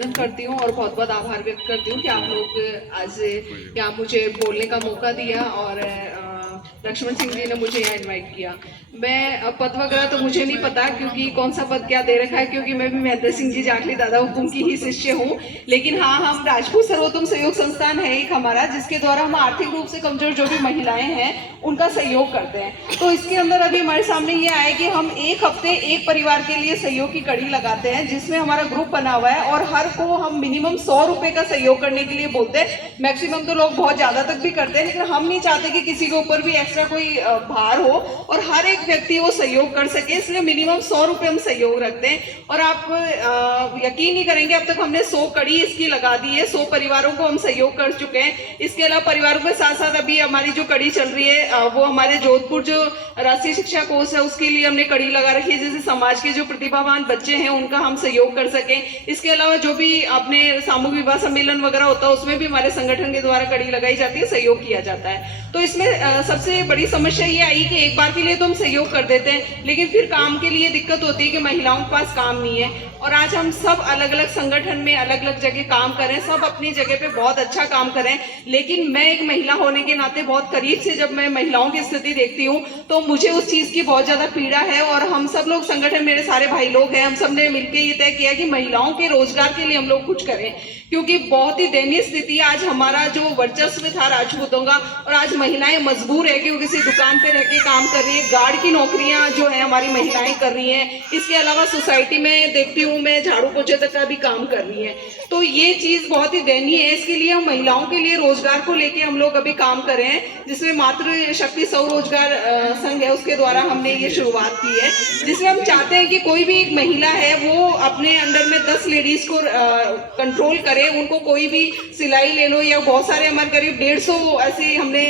करती हूँ और बहुत बहुत आभार व्यक्त करती हूँ कि आप लोग आज यहाँ मुझे बोलने का मौका दिया और लक्ष्मण सिंह जी ने मुझे यहाँ इनवाइट किया। मैं पद वगैरह तो मुझे नहीं पता क्योंकि कौन सा पद क्या दे रखा है, क्योंकि मैं भी महेंद्र सिंह जी जाखली दादा हुकुम की ही शिष्य हूँ। लेकिन हाँ, हम राजपूत सर्वोत्तम सहयोग संस्थान है एक हमारा, जिसके द्वारा हम आर्थिक रूप से कमजोर जो भी महिलाएं हैं उनका सहयोग करते हैं। तो इसके अंदर अभी हमारे सामने ये आया कि हम एक हफ्ते एक परिवार के लिए सहयोग की कड़ी लगाते हैं, जिसमें हमारा ग्रुप बना हुआ है और हर को हम मिनिमम 100 रुपए का सहयोग करने के लिए बोलते हैं। मैक्सिमम तो लोग बहुत ज्यादा तक भी करते हैं, लेकिन हम नहीं चाहते कि किसी के ऊपर भी एक्स्ट्रा कोई भार हो और हर एक व्यक्ति वो सहयोग कर सके, इसलिए मिनिमम 100 रुपए हम सहयोग रखते हैं। और आप यकीन नहीं करेंगे, अब तक हमने 100 कड़ी इसकी लगा दी है, 100 परिवारों को हम सहयोग कर चुके हैं। इसके अलावा परिवारों के साथ साथ अभी हमारी जो कड़ी चल रही है वो हमारे जोधपुर जो राष्ट्रीय शिक्षा कोष है उसके लिए हमने कड़ी लगा रखी है, जैसे समाज के जो प्रतिभावान बच्चे हैं उनका हम सहयोग कर सकें। इसके अलावा जो भी अपने सामूहिक विवाह सम्मेलन वगैरह होता है उसमें भी हमारे संगठन के द्वारा कड़ी लगाई जाती है, सहयोग किया जाता है। तो इसमें सबसे बड़ी समस्या ये आई कि एक बार के लिए तो हम सहयोग कर देते हैं, लेकिन फिर काम के लिए दिक्कत होती है कि महिलाओं के पास काम नहीं है। और आज हम सब अलग अलग संगठन में अलग अलग जगह काम करें, सब अपनी जगह पे बहुत अच्छा काम करें, लेकिन मैं एक महिला होने के नाते बहुत करीब से जब मैं महिलाओं की स्थिति देखती हूँ तो मुझे उस चीज की बहुत ज्यादा पीड़ा है। और हम सब लोग संगठन, मेरे सारे भाई लोग हैं, हम सब ने मिलकर ये तय किया कि महिलाओं के रोजगार के लिए हम लोग कुछ करें, क्योंकि बहुत ही दयनीय स्थिति है। आज हमारा जो वर्चस्व था राजपूतों का, और आज महिलाएं मजबूर है कि वो किसी दुकान पे रह के काम कर रही है, गार्ड की नौकरियां जो है हमारी महिलाएं कर रही हैं। इसके अलावा सोसाइटी में देखती हूँ मैं झाड़ू पोछे तक का भी काम कर रही है। तो ये चीज बहुत ही दयनीय है। इसके लिए हम महिलाओं के लिए रोजगार को लेके हम लोग अभी काम कर रहे हैं, जिसमें मातृ शक्ति स्वरोजगार संघ है उसके द्वारा हमने ये शुरुआत की है, जिसमें हम चाहते हैं कि कोई भी एक महिला है वो अपने अंडर में 10 लेडीज को कंट्रोल करे, उनको कोई भी सिलाई ले लो, या बहुत सारे हमारे करीब 150 ऐसे हमने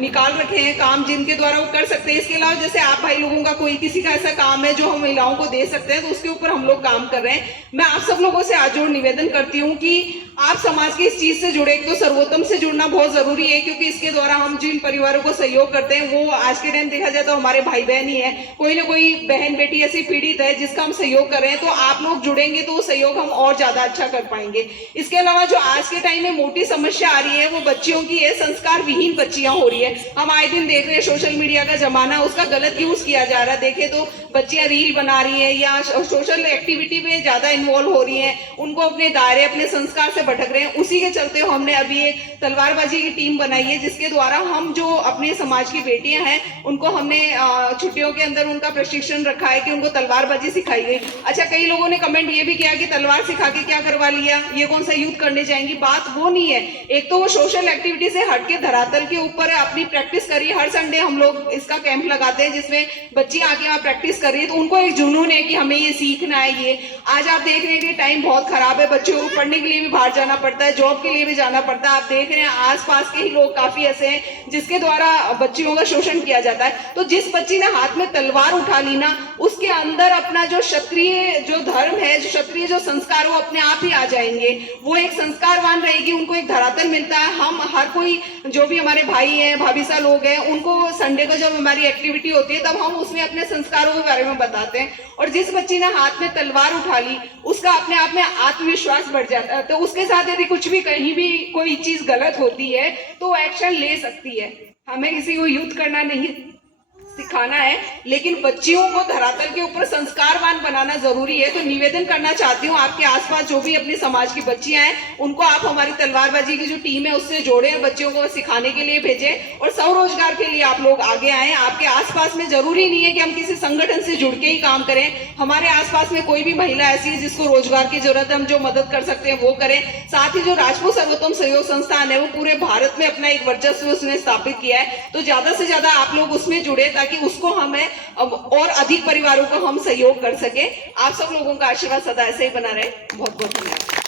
निकाल रखे हैं काम जिनके द्वारा वो कर सकते हैं। इसके अलावा जैसे आप भाई लोगों का कोई किसी का ऐसा काम है जो हम महिलाओं को दे सकते हैं, तो उसके ऊपर हम लोग काम कर रहे हैं। मैं आप सब लोगों से आज जोड़ निवेदन करती हूँ कि आप समाज की इस चीज से जुड़े, एक तो सर्वोत्तम से जुड़ना बहुत जरूरी है, क्योंकि इसके द्वारा हम जिन परिवारों को सहयोग करते हैं वो आज के टाइम देखा जाए तो हमारे भाई बहन ही है, कोई ना कोई बहन बेटी ऐसी पीड़ित है जिसका हम सहयोग कर रहे हैं। तो आप लोग जुड़ेंगे तो सहयोग हम और ज्यादा अच्छा कर पाएंगे। इसके अलावा जो आज के टाइम में मोटी समस्या आ रही है वो बच्चियों की है, संस्कार विहीन बच्चियां हो रही है। हम आए दिन देख रहे हैं सोशल मीडिया का जमाना, उसका गलत यूज किया जा रहा है। देखे तो बच्चियां रील बना रही है या सोशल एक्टिविटी में ज्यादा इन्वॉल्व हो रही है, उनको अपने दायरे अपने संस्कार से भटक रहे हैं। उसी के चलते हमने अभी एक तलवारबाजी की टीम बनाई है, जिसके द्वारा हम जो अपने समाज की बेटियां हैं उनको हमने छुट्टियों के अंदर उनका प्रशिक्षण रखा है कि उनको तलवारबाजी सिखाई गई। अच्छा, कई लोगों ने कमेंट ये भी किया कि तलवार सिखा के क्या करवा लिया, ये कौन सा युद्ध करने जाएंगी। बात वो नहीं है। एक तो वो सोशल एक्टिविटी से हटके धरातल के ऊपर अपनी प्रैक्टिस करिए। हर संडे हम लोग इसका कैंप लगाते हैं जिसमें बच्ची आके यहाँ प्रैक्टिस कर रही है, तो उनको एक जुनून है कि हमें ये सीखना है। ये आज आप देख रहे हैं कि टाइम बहुत खराब है, बच्चों को पढ़ने के लिए भी बाहर जाना पड़ता है, जॉब के लिए भी जाना पड़ता है। आप देख रहे हैं आसपास के ही लोग काफी ऐसे हैं जिसके द्वारा बच्चियों का शोषण किया जाता है। तो जिस बच्ची ने हाथ में तलवार उठा ली ना, उसके अंदर अपना जो क्षत्रिय जो धर्म है, जो क्षत्रिय जो संस्कार, वो अपने आप ही आ जाएंगे। वो एक संस्कारवान रहेगी, उनको एक धरातल मिलता है। हम हर कोई जो भी हमारे भाई हैं, भाभी सा लोग हैं, उनको संडे को जब हमारी एक्टिविटी होती है तब हम उसमें अपने संस्कारों के बारे में बताते हैं। और जिस बच्ची ने हाथ में तलवार उठा ली उसका अपने आप में आत्मविश्वास बढ़ जाता है। तो उसके साथ यदि कुछ भी कहीं भी कोई चीज गलत होती है तो एक्शन ले सकती है। हमें किसी को युद्ध करना नहीं सिखाना है, लेकिन बच्चियों को धरातल के ऊपर संस्कारवान बनाना जरूरी है। तो निवेदन करना चाहती हूँ, आपके आसपास जो भी अपनी समाज की बच्चियां हैं उनको आप हमारी तलवारबाजी की जो टीम है उससे जोड़ें, बच्चियों को सिखाने के लिए भेजें और स्वरोजगार के लिए आप लोग आगे आए। आपके आसपास में जरूरी नहीं है कि हम किसी संगठन से जुड़ के ही काम करें। हमारे आसपास में कोई भी महिला ऐसी है जिसको रोजगार की जरूरत है, हम जो मदद कर सकते हैं वो करें। साथ ही जो राजपूत सर्वोत्तम सहयोग संस्थान है वो पूरे भारत में अपना एक वर्चस्व उसने स्थापित किया है, तो ज्यादा से ज्यादा आप लोग उसमें जुड़े ताकि उसको हमें अब और अधिक परिवारों को हम सहयोग कर सके। आप सब लोगों का आशीर्वाद सदा ऐसे ही बना रहे। बहुत बहुत धन्यवाद।